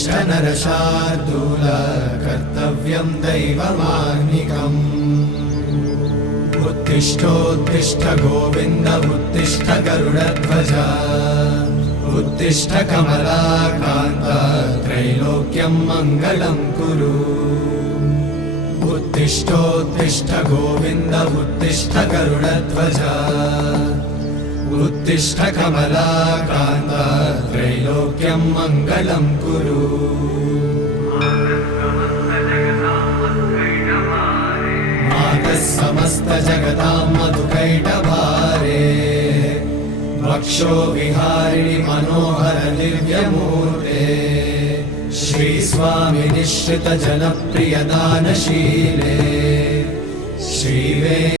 उत्तिष्ठ नरशार्दूल कर्तव्यं दैवमाह्निकम् उत्तिष्ठोत्तिष्ठ गोविन्द उत्तिष्ठ गरुडध्वज उत्तिष्ठ कमलाकान्त त्रैलोक्यं मङ्गलं कुरु उत्तिष्ठोत्तिष्ठ गोविन्द उत्तिष्ठ गरुडध्वज उत्तिष्ठ कमलाकान्त त्रैलोक्यं मङ्गलं कुरु मातः समस्त जगतां मधुकैटभारे वक्षो विहारिणि मनोहर दिव्यमूर्ते श्रीस्वामि निश्रित जनप्रिय दानशीले श्रीवे